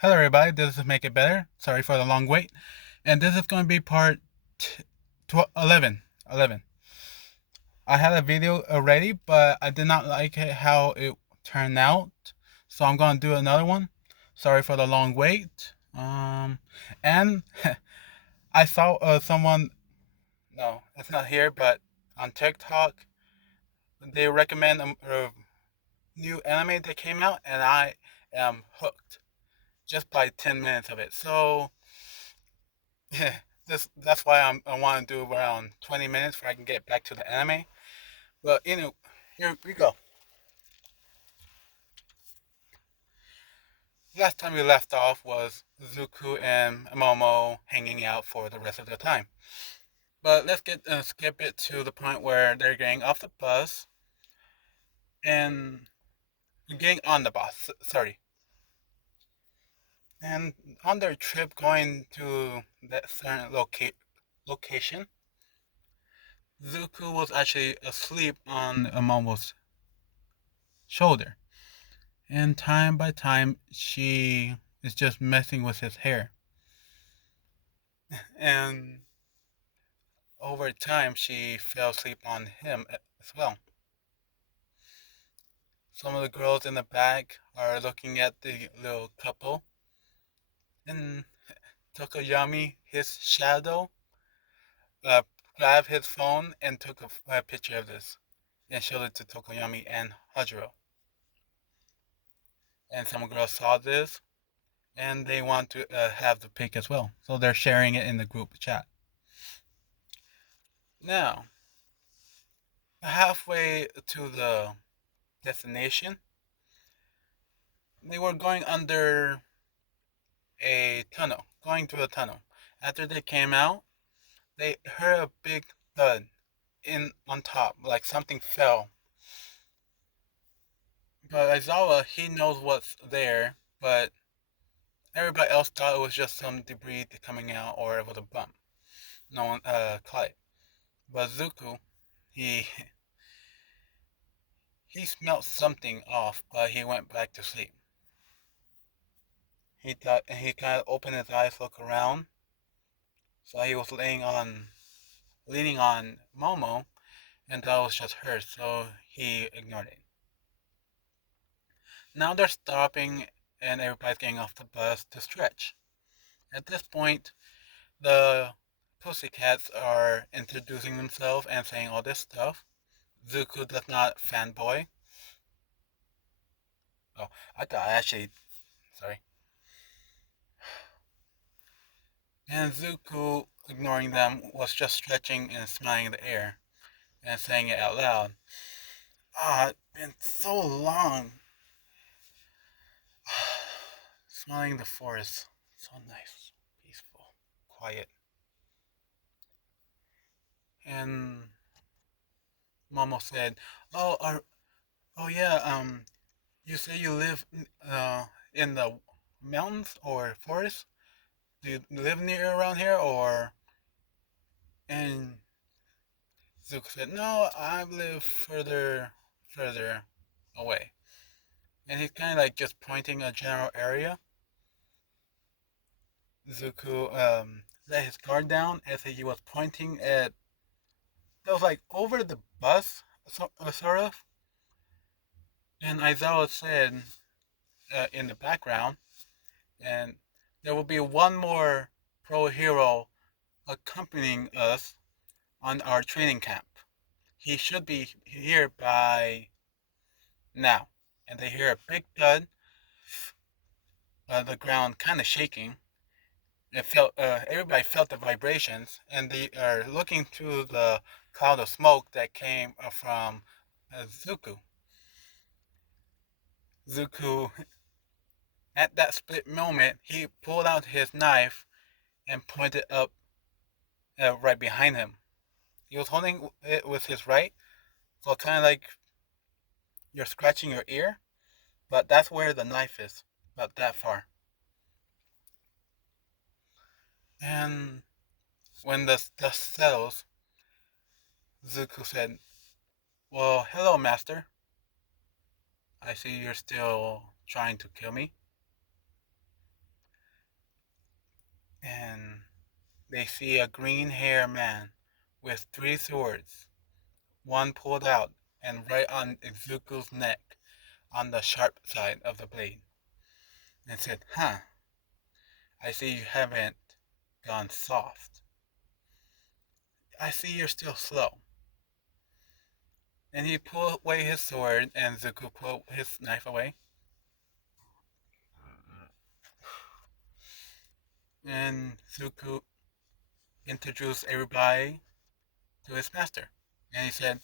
Hello everybody, this is Make It Better. Sorry for the long wait. And this is going to be part 11. 11. I had a video already, but I did not like it how it turned out. So I'm going to do another one. Sorry for the long wait. And I saw someone, no, it's not here, but on TikTok, they recommend a new anime that came out, and I am hooked just by 10 minutes of it. So yeah, that's why I want to do around 20 minutes before I can get back to the anime. But here we go. Last time we left off was Zuko and Momo hanging out for the rest of the time. But let's skip it to the point where they're getting off the bus and getting on the bus. Sorry, and on their trip going to that certain location, Zuko was actually asleep on Momo's shoulder. And time by time, she is just messing with his hair. And over time, she fell asleep on him as well. Some of the girls in the back are looking at the little couple. And Tokoyami, his shadow, uh, grabbed his phone and took a picture of this and showed it to Tokoyami and Hajiro. And some girls saw this and they want to have the pic as well. So they're sharing it in the group chat. Now, halfway to the destination, they were going under a tunnel, going through a tunnel. After they came out, they heard a big thud in on top, like something fell. But Aizawa, he knows what's there, but everybody else thought it was just some debris coming out or it was a bump. No one caught it. But Zuko, he he smelled something off, but he went back to sleep. He kind of opened his eyes, looked around, so he was leaning on Momo, and that was just her, so he ignored it. Now they're stopping, and everybody's getting off the bus to stretch. At this point, the pussycats are introducing themselves and saying all this stuff. Zuko does not fanboy. Oh, I thought actually, sorry. And Zuko, ignoring them, was just stretching and smelling the air and saying it out loud. Ah, it's been so long. Smelling the forest. So nice, peaceful, quiet. And Momo said, "Oh, oh yeah. You say you live in the mountains or forest? Do you live near around here or?" And Zuko said, "No, I live further away." And he's kind of like just pointing a general area. Zuko let his guard down as he was pointing at. It was like over the bus, sort of. And Aizawa said in the background, and there will be one more pro hero accompanying us on our training camp. He should be here by now. And they hear a big thud, the ground kind of shaking. It felt everybody felt the vibrations, and they are looking through the cloud of smoke that came from Zuku. Zuku, at that split moment, he pulled out his knife and pointed up right behind him. He was holding it with his right, so kind of like you're scratching your ear, but that's where the knife is, about that far. And when the dust settles, Zuko said, "Well, hello, Master. I see you're still trying to kill me." and they see a green haired man with three swords, one pulled out and right on Izuku's neck on the sharp side of the blade, and said, "Huh, I see you haven't gone soft. I see you're still slow." And he pulled away his sword, and Zuko pulled his knife away. And Zuko introduced everybody to his master. And he said,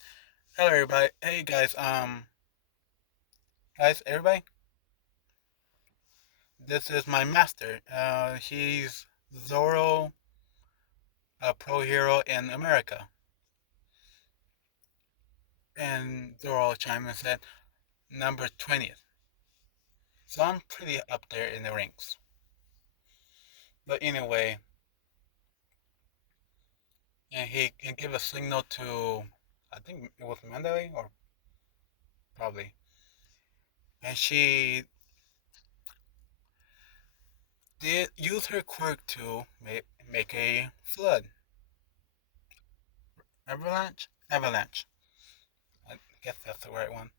"Hello, everybody. Hey, guys, everybody. This is my master. He's Zoro, a pro hero in America." And Zoro chimed in and said, "Number 20th. So I'm pretty up there in the ranks." But anyway, and he can give a signal to, I think it was Mandalay, or probably. And she did use her quirk to make a flood. Avalanche. I guess that's the right one.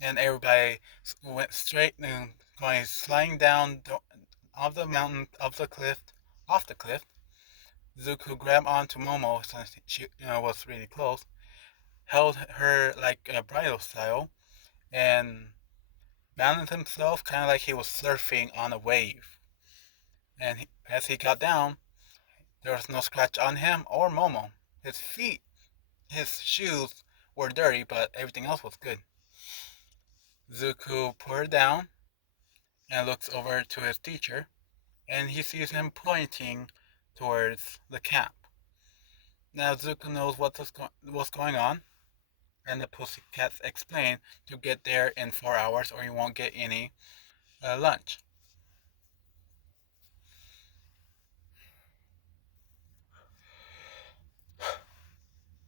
And everybody went straight and going sliding down off the mountain, off the cliff. Zuko grabbed onto Momo since she was really close, held her like a bridal style, and balanced himself kind of like he was surfing on a wave. And as he got down, there was no scratch on him or Momo. His shoes were dirty, but everything else was good. Zuko put her down and looks over to his teacher, and he sees him pointing towards the camp. Now Zuko knows what's going on, and the Pussycats explain to get there in 4 hours or you won't get any lunch.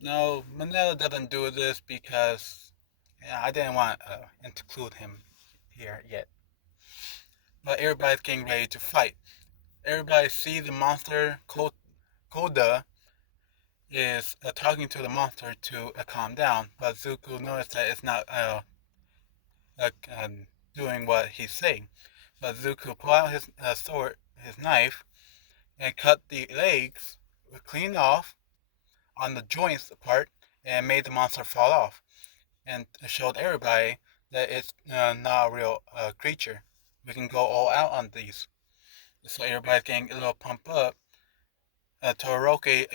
No, Manila doesn't do this because I didn't want to include him here yet. But everybody's getting ready to fight. Everybody sees the monster. Koda is talking to the monster to calm down, but Zuko noticed that it's not uh, um, doing what he's saying. But Zuko pulled out his sword, his knife, and cut the legs clean off on the joints part and made the monster fall off and showed everybody that it's not a real creature. We can go all out on these. So everybody's getting a little pumped up. Todoroki,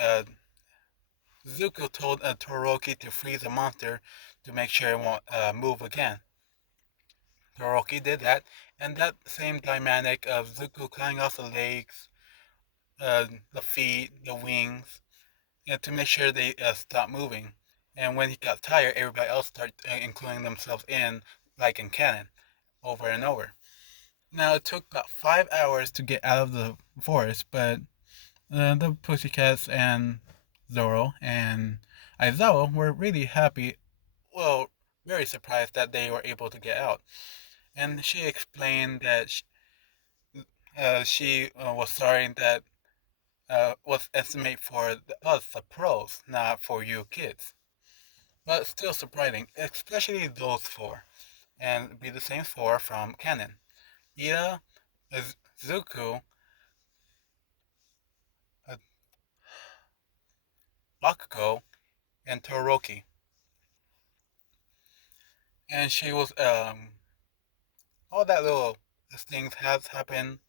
Zuko told Todoroki to freeze the monster to make sure it won't move again. Todoroki did that, and that same dynamic of Zuko cutting off the legs, the feet, the wings, to make sure they stop moving. And when he got tired, everybody else started including themselves in, like in canon, over and over. Now it took about 5 hours to get out of the forest, but the Pussycats and Zoro and Aizawa were really happy, well, very surprised that they were able to get out. And she explained that she was sorry that was estimated for us, the pros, not for you kids. But still surprising, especially those four. And be the same four from canon. Ida, Zuko, uh, Bakugo, and Todoroki. And she was all that little things has happened.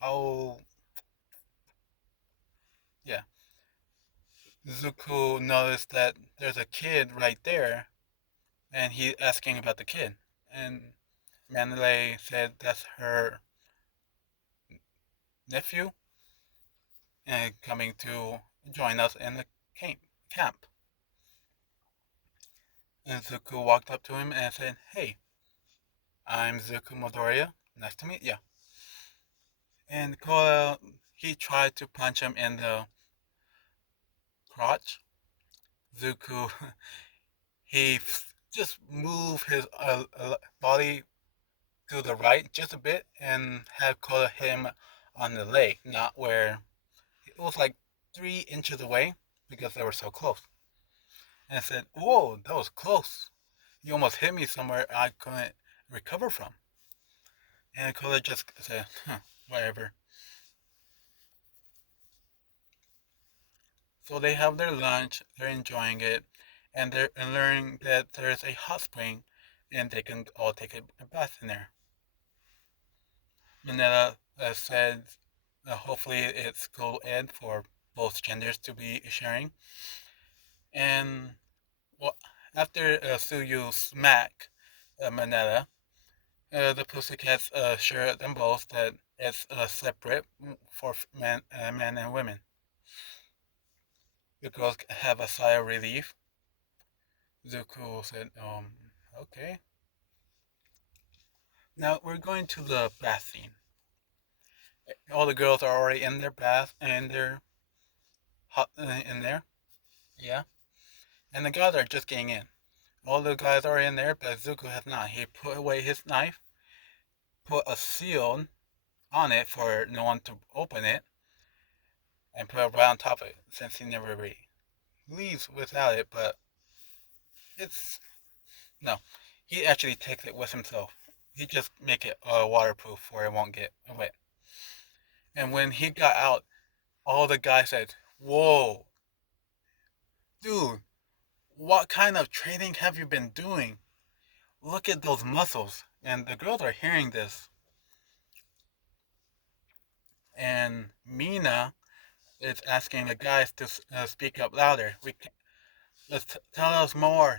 Oh yeah. Zuko noticed that there's a kid right there and he asking about the kid. And Mandalay said that's her nephew and coming to join us in the camp. And Zuko walked up to him and said, "Hey, I'm Zuko Modoria. Nice to meet you." And Koa, he tried to punch him in the crotch. Zuko, he just moved his body to the right just a bit and had Koa hit him on the leg, not where it was like 3 inches away because they were so close. And I said, "Whoa, that was close. You almost hit me somewhere I couldn't recover from." And Dakota just said, "Huh, whatever." So they have their lunch, they're enjoying it, and they're learning that there's a hot spring and they can all take a bath in there. Manila said hopefully it's co ed for both genders to be sharing. And well, after Suyu smack Manila, the Pussycats assure them both that it's separate for men and women. The girls have a sigh of relief. Zuko said, okay. Now we're going to the bath scene. All the girls are already in their bath and they're hot in there. Yeah. And the guys are just getting in. All the guys are in there, but Zuko has not. He put away his knife, put a seal on it for no one to open it, and put it right on top of it, since he never really leaves without it, but it's no. He actually takes it with himself. He just make it waterproof where it won't get wet. And when he got out, all the guys said, "Whoa, dude, what kind of training have you been doing? Look at those muscles." And the girls are hearing this. And Mina is asking the guys to speak up louder. Let's tell us more.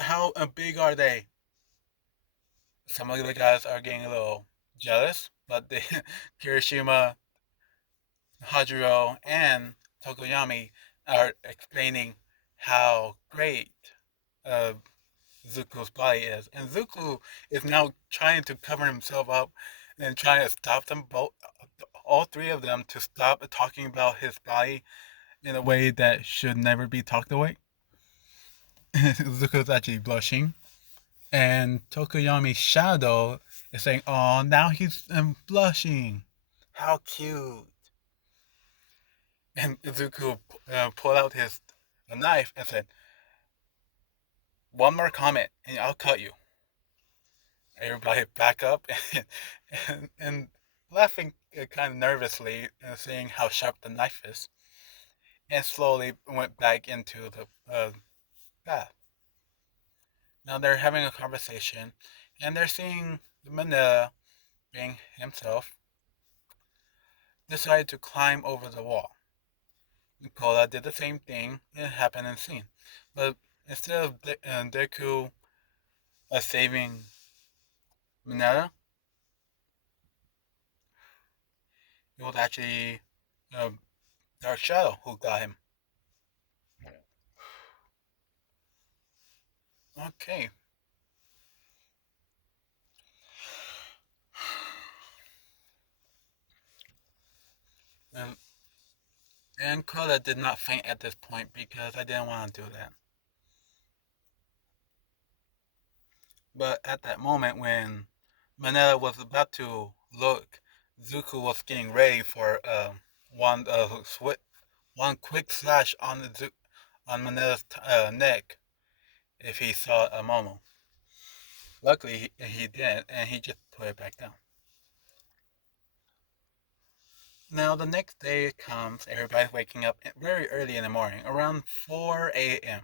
How big are they? Some of the guys are getting a little jealous, but the Kirishima, Hajiro, and Tokoyami are explaining how great uh, Zuko's body is. And Zuko is now trying to cover himself up and trying to stop them both, all three of them, to stop talking about his body in a way that should never be talked away. Zuko's actually blushing. And Tokoyami's shadow is saying, "Oh, now he's blushing. How cute." And Zuko pulled out his knife and said, "One more comment and I'll cut you." Everybody back up and laughing kind of nervously, seeing how sharp the knife is, and slowly went back into the bath. Now they're having a conversation, and they're seeing Manila, being himself, decided to climb over the wall. Nicola did the same thing. It happened in scene, but instead of Deku saving Manila, it was actually uh, Dark Shadow who got him. Okay. And, and Coda did not faint at this point because I didn't want to do that. But at that moment when Manila was about to look, Zuko was getting ready for one one quick slash on on Manila's neck if he saw a Momo. Luckily, he didn't, and he just put it back down. Now, the next day comes, everybody's waking up very early in the morning, around 4 a.m.,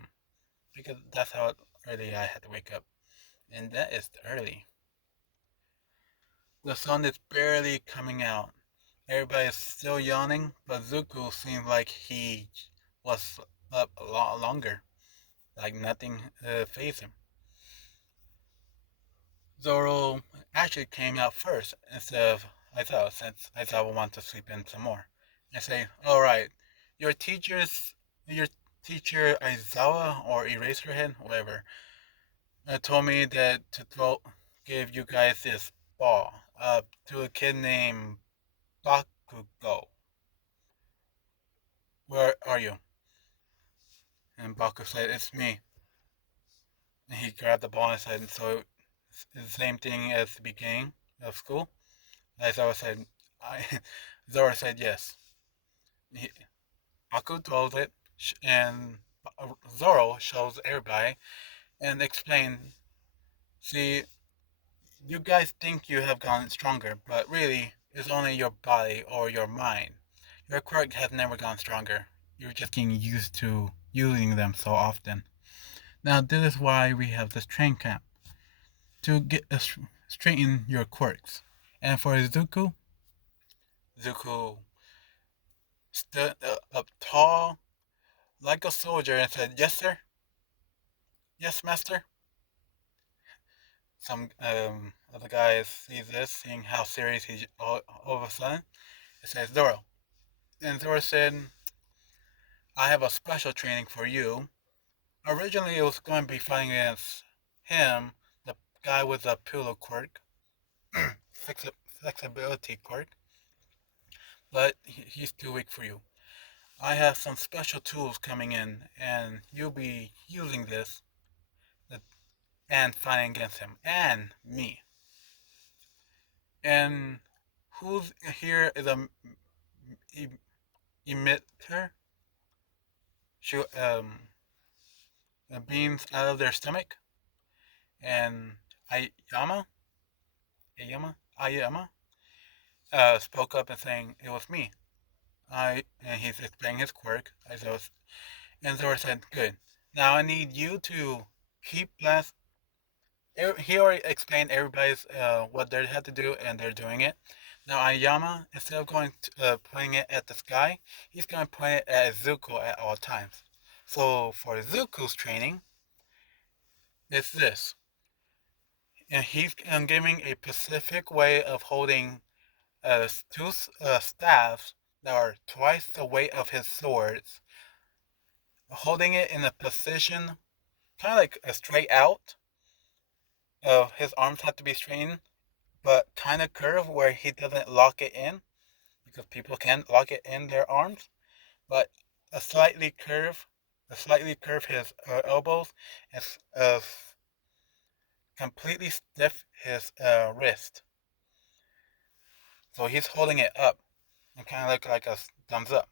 because that's how early I had to wake up, and that is early. The sun is barely coming out. Everybody's still yawning, but Zuko seemed like he was up a lot longer, like nothing fazed him. Zoro actually came out first instead of Aizawa, since Aizawa wanted to sleep in some more. And say, "Alright, your your teacher Aizawa or Eraserhead, whatever, told me that to give you guys this ball to a kid named Bakugo. Where are you?" And Baku said, "It's me." And he grabbed the ball and said, "So it's the same thing as the beginning, of school? And Zoro said, I, Zoro said yes. He, Aku told it, and Zoro shows everybody and explain. See, you guys think you have gotten stronger, but really, it's only your body or your mind. Your quirk has never gotten stronger. You're just getting used to using them so often. Now, this is why we have this train camp to get straighten your quirks. And for Zuko, Zuko stood up tall like a soldier and said, "Yes, sir. Yes, master." Some other guys see this, seeing how serious he's all of a sudden. It says, "Zoro." And Zoro said, "I have a special training for you." Originally, it was going to be fighting against him, the guy with the pillow quirk, flexibility quirk, but he's too weak for you. I have some special tools coming in, and you'll be using this and fighting against him and me. And who's here is a emitter? Shoot beams out of their stomach. And Ayama spoke up and saying it was me. And he's explaining his quirk. And Zora said, "Good. Now I need you to keep blast." He already explained everybody's what they had to do, and they're doing it. Now Ayama, instead of pointing it at the sky, he's going to point it at Zuko at all times. So for Zuko's training, it's this, and he's giving a specific way of holding two staffs that are twice the weight of his swords, holding it in a position kind of like a straight out. His arms have to be straightened, but kind of curved where he doesn't lock it in, because people can lock it in their arms, but a slightly curve, slightly curve his elbows, and completely stiff his wrist. So he's holding it up and kind of look like a thumbs up.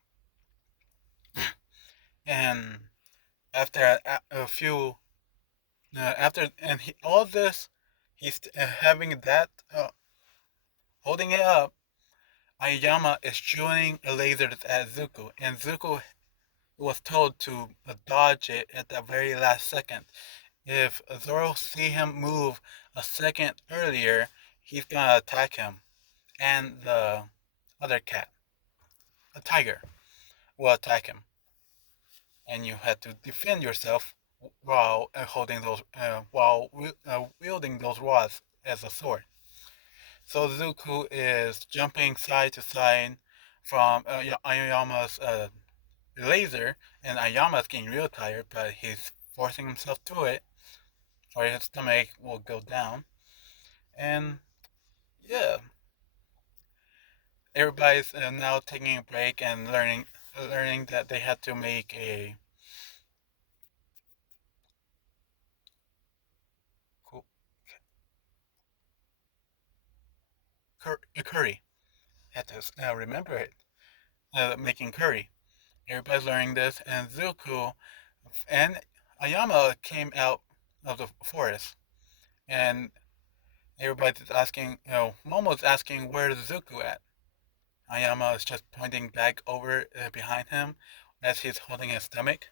And after a few, after and all this, he's having that holding it up. Ayama is shooting a laser at Zuko, and Zuko was told to dodge it at the very last second. If Zoro see him move a second earlier, he's gonna attack him, and the other cat, a tiger, will attack him, and you have to defend yourself while holding those, wielding those rods as a sword. So Zuko is jumping side to side from Ayama's laser, and Ayama's getting real tired, but he's forcing himself through it, or his stomach will go down. And yeah, everybody's now taking a break and learning that they had to make a curry. Had to remember it, making curry. Everybody's learning this, and Zuko and Ayama came out of the forest, and everybody's asking, Momo's asking, where's Zuko at? Ayama is just pointing back over behind him as he's holding his stomach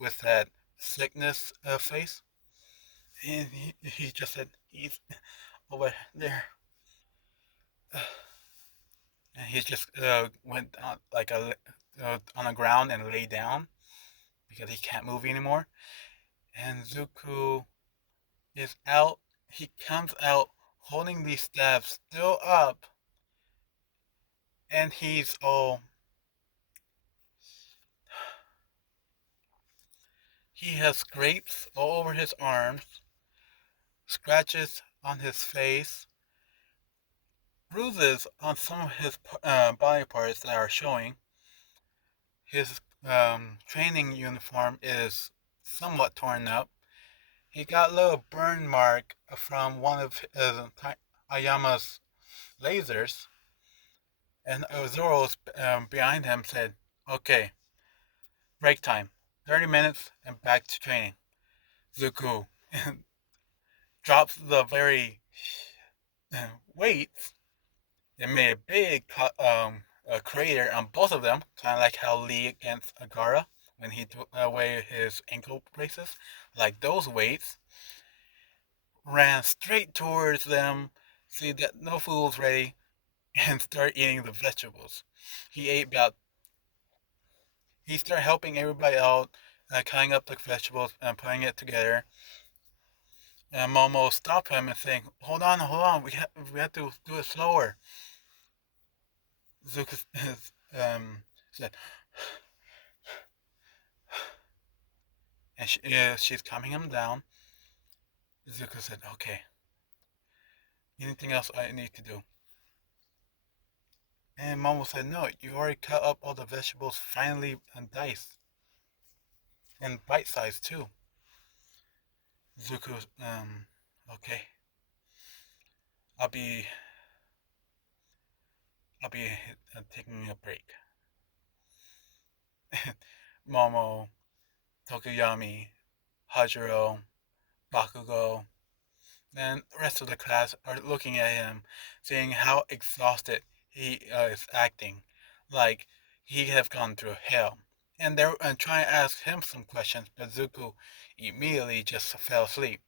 with that sickness face. And he just said, he's over there. And he just went on, on the ground and lay down because he can't move anymore. And Zuko is out. He comes out holding these staffs still up, and he has scrapes all over his arms, scratches on his face, bruises on some of his body parts that are showing. His training uniform is somewhat torn up. He got a little burn mark from one of his Ayama's lasers, and Zoro's behind him said, "Okay, break time, 30 minutes, and back to training." Zuko drops the very weights. They made a big a crater on both of them, kind of like how Lee against Agara when he took away his ankle braces. Like those weights ran straight towards them, see that no food was ready, and start eating the vegetables. He ate about. He started helping everybody out, cutting up the vegetables and putting it together. And Momo stopped him and saying, hold on, we have to do it slower." Zuko said, and she's calming him down. Zuko said, "Okay, anything else I need to do?" And Momo said, "No, you already cut up all the vegetables finely and diced, and bite sized too." Zuko, okay, I'll be, I'll be taking a break. Momo, Tokuyami, Hajiro, Bakugo, and the rest of the class are looking at him, seeing how exhausted he is acting, like he have gone through hell. And they're trying to ask him some questions, but Zuko immediately just fell asleep.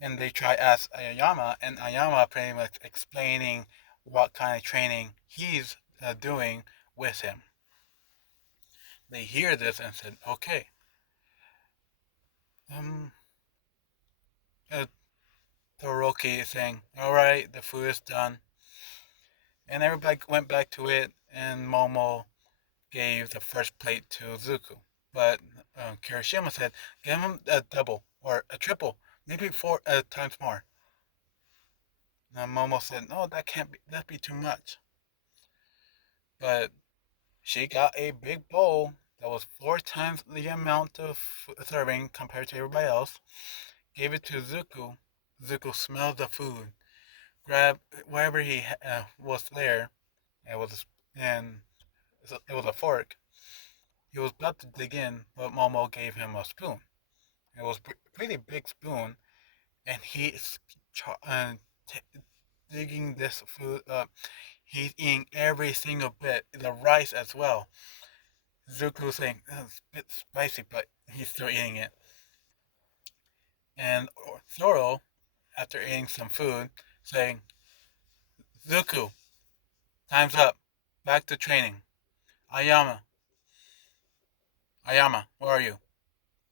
And they try to ask Ayama, and Ayama pretty much explaining what kind of training he's doing with him. They hear this and said, "Okay." Um, uh, Toroki is saying, "All right, the food is done," and everybody went back to it. And Momo gave the first plate to Zuko, but Kirishima said, "Give him a double or a triple, maybe four times more." And Momo said, "No, that can't be. That'd be too much." But she got a big bowl that was four times the amount of serving compared to everybody else. Gave it to Zuko. Zuko smelled the food, grabbed whatever he was there. It was and it was a fork. He was about to dig in, but Momo gave him a spoon. It was a pretty big spoon, and he's t- digging this food up. He's eating every single bit, the rice as well. Zuko saying, "It's a bit spicy," but he's still eating it. And Zoro, after eating some food, saying, "Zuko, time's up. Back to training. Ayama, Ayama, where are you?"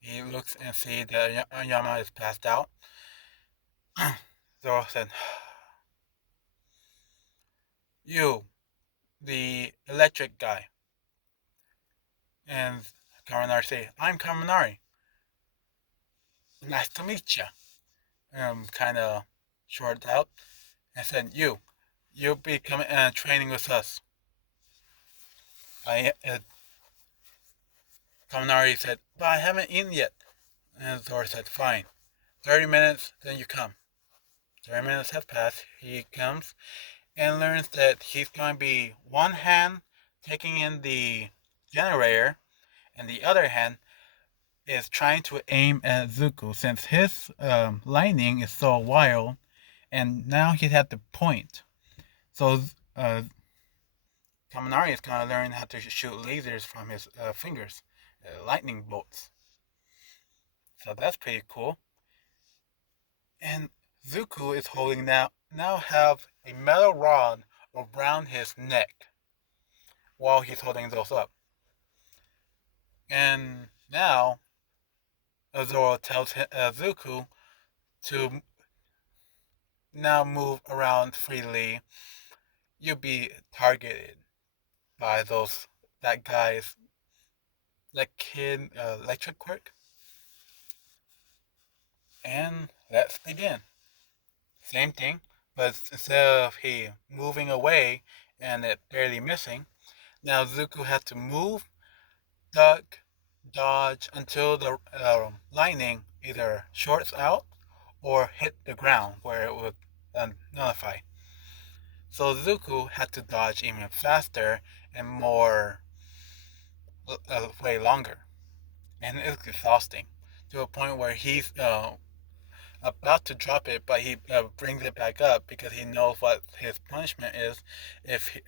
He looks and sees that Ayama is passed out. Zoro said, "You, the electric guy." And Kaminari said, "I'm Kaminari. Nice to meet you." Kind of shorted out and said, you'll be coming and training with us." I Kaminari said, "But I haven't eaten yet." And Zoro said, "Fine. 30 minutes, then you come." 30 minutes have passed. He comes and learns that he's going to be one hand taking in the generator, and the other hand is trying to aim at Zuko since his lightning is so wild, and now he had to point. So uh, Kaminari is kind of learning how to shoot lasers from his fingers, lightning bolts. So that's pretty cool. And Zuko is holding now have a metal rod around his neck while he's holding those up. And now Zoro tells Zuko to now move around freely. You'll be targeted by that guy's that kid electric quirk. And let's begin. Same thing, but instead of he moving away and it barely missing, now Zuko has to move, duck, dodge until the lightning either shorts out or hit the ground where it would nullify. So Zuko had to dodge even faster and more, way longer, and it's exhausting to a point where he's about to drop it, but he brings it back up because he knows what his punishment is if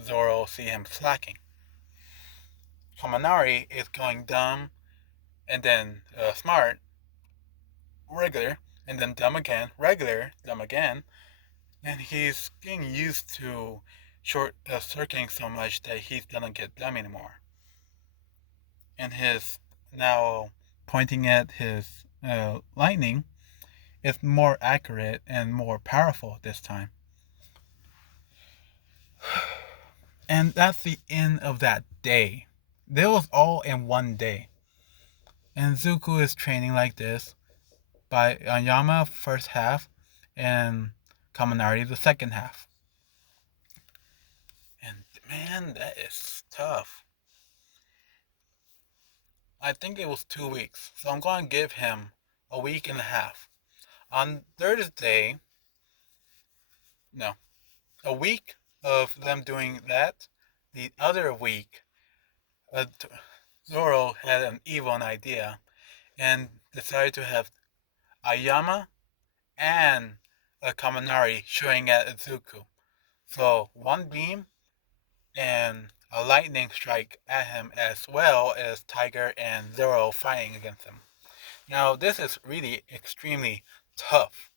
Zoro see him slacking. Kaminari is going dumb and then smart, regular, and then dumb again, regular, dumb again, and he's getting used to short circuiting so much that he doesn't get dumb anymore. And his now pointing at his lightning is more accurate and more powerful this time. And that's the end of that day. This was all in one day. And Zuko is training like this by Anyama first half and Kaminari the second half. And man, that is tough. I think it was 2 weeks, so I'm going to give him a week and a half. On Thursday, no, a week of them doing that. The other week, uh, Zoro had an evil idea and decided to have Ayama and a Kaminari shooting at Izuku. So one beam and a lightning strike at him, as well as Tiger and Zoro fighting against him. Now this is really extremely tough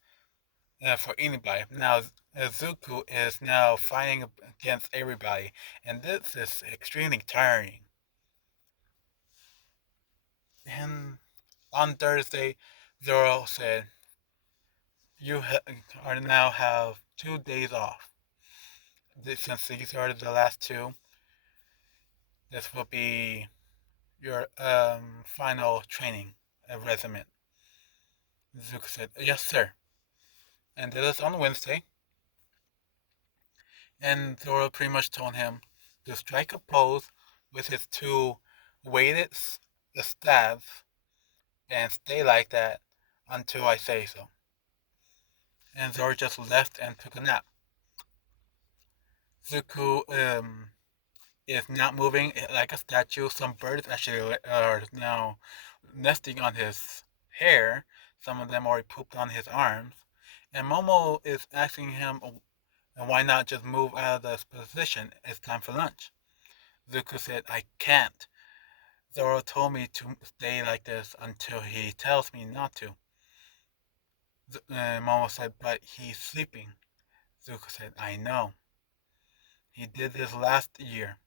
for anybody. Now Izuku is now fighting against everybody, and this is extremely tiring. And on Thursday, Zoro said, "You are now have 2 days off. Since these are the last two, this will be your final training resume." Zuko said, "Yes, sir." And this is on Wednesday. And Zoro pretty much told him to strike a pose with his two weighted stabs and stay like that until I say so. And Zoro just left and took a nap. Zuko is not moving like a statue. Some birds actually are now nesting on his hair. Some of them already pooped on his arms. And Momo is asking him, why not just move out of this position? It's time for lunch. Zuko said, I can't. Zoro told me to stay like this until he tells me not to. Momo said, but he's sleeping. Zuko said, I know. He did this last year,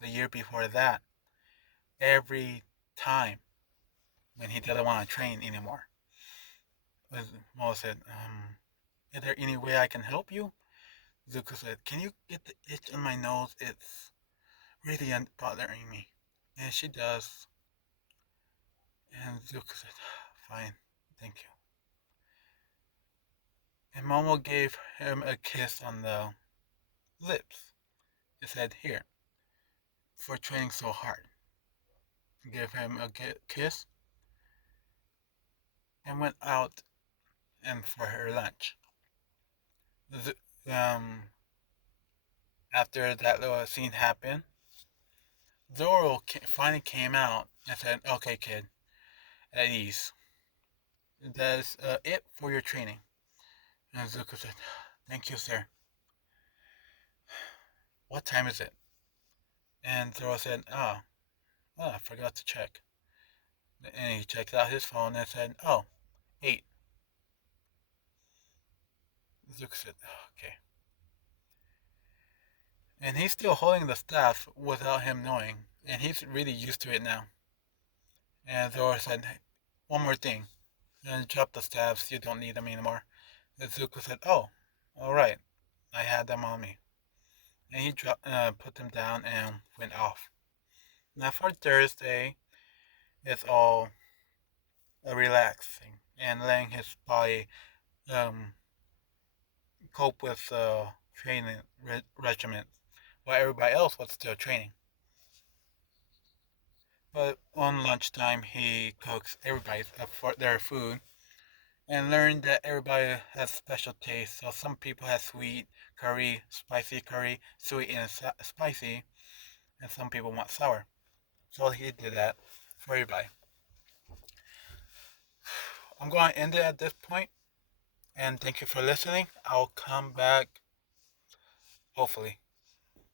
the year before that, every time when he didn't want to train anymore. Momo said, is there any way I can help you? Zuko said, can you get the itch on my nose? It's really bothering me. And she does. And Zuko said, fine, thank you. And Momo gave him a kiss on the lips. He said, here, for training so hard. Gave him a kiss and went out and for her lunch. Um, After that little scene happened, Zoro finally came out and said, okay, kid, at ease. That's it for your training. And Zuko said, thank you, sir. What time is it? And Zoro said, oh, I forgot to check. And he checked out his phone and said, oh, 8. Zuko said, okay. And he's still holding the staff without him knowing. And he's really used to it now. And Zoro said, hey, one more thing. And drop the staffs, you don't need them anymore. And Zuko said, oh, alright. I had them on me. And he put them down and went off. Now for Thursday, it's all relaxing and letting his body um, cope with training regimen while everybody else was still training. But on lunchtime, he cooks everybody their food, and learned that everybody has special taste. So some people have sweet curry, spicy curry, sweet and spicy, and some people want sour. So he did that for everybody. I'm going to end it at this point, and thank you for listening. I'll come back hopefully.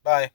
Bye.